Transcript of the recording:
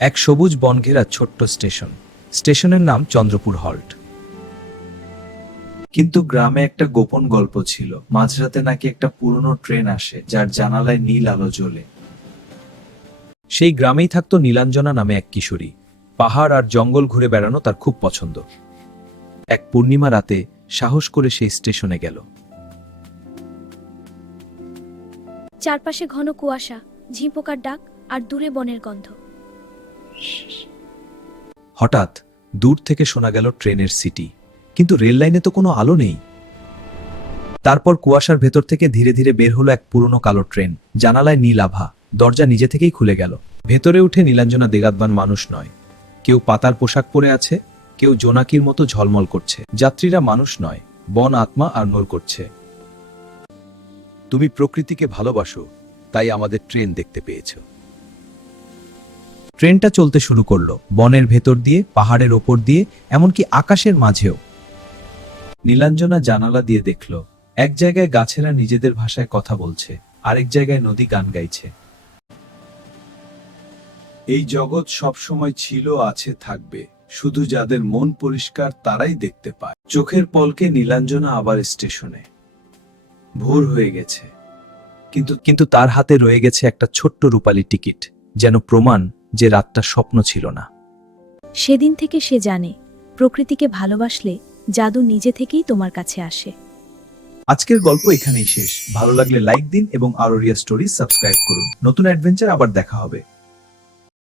এক সবুজ বনঘেরা ছোট্ট স্টেশন। স্টেশনের নাম চন্দ্রপুর হল্ট। কিন্তু গ্রামে একটা গোপন গল্প ছিল। মাঝরাতে নাকি একটা পুরনো ট্রেন আসে, যার জানালায় নীল আলো জ্বলে। সেই গ্রামেই থাকতো নীলাঞ্জনা নামে এক কিশোরী। পাহাড় আর জঙ্গল ঘুরে বেড়ানো তার খুব পছন্দ। এক পূর্ণিমা রাতে সাহস করে সেই স্টেশনে গেল। চারপাশে ঘন কুয়াশা, ঝিঁপোকার ডাক আর দূরে বনের গন্ধ। হঠাৎ দূর থেকে শোনা গেল ট্রেনের সিটি, কিন্তু রেল লাইনে তো কোনো আলো নেই। তারপর কুয়াশার ভেতর থেকে ধীরে ধীরে বের হলো এক পুরনো কালো ট্রেন। জানালায় নীল আভা, দরজা নিজে থেকেই খুলে গেল। ভেতরে উঠে নীলাঞ্জনা দেগাতবান মানুষ নয়। কেউ পাতার পোশাক পরে আছে, কেউ জোনাকির মতো ঝলমল করছে। যাত্রীরা মানুষ নয়, বন আত্মা আর নড় করছে। তুমি প্রকৃতিকে ভালোবাসো, তাই আমাদের ট্রেন দেখতে পেয়েছো। ট্রেনটা চলতে শুরু করলো, বনের ভেতর দিয়ে, পাহাড়ের ওপর দিয়ে, এমনকি আকাশের মাঝেও। নীলাঞ্জনা জানালা দিয়ে দেখল, এক জায়গায় গাছেরা নিজেদের ভাষায় কথা বলছে, আরেক জায়গায় নদী গান গাইছে। এই জগৎ সবসময় ছিল, আছে, থাকবে। শুধু যাদের মন পরিষ্কার তারাই দেখতে পায়। চোখের পলকে নীলাঞ্জনা আবার স্টেশনে। ভোর হয়ে গেছে, কিন্তু তার হাতে রয়ে গেছে একটা ছোট্ট রূপালী টিকিট, যেন প্রমাণ যে রাতটা স্বপ্ন ছিল না। সেদিন থেকে সে জানে, প্রকৃতিকে ভালোবাসলে জাদু নিজে থেকেই তোমার কাছে আসে। আজকের গল্প এখানেই শেষ। ভালো লাগলে লাইক দিন এবং আরোরিয়া স্টোরি সাবস্ক্রাইব করুন। নতুন অ্যাডভেঞ্চার আবার দেখা হবে।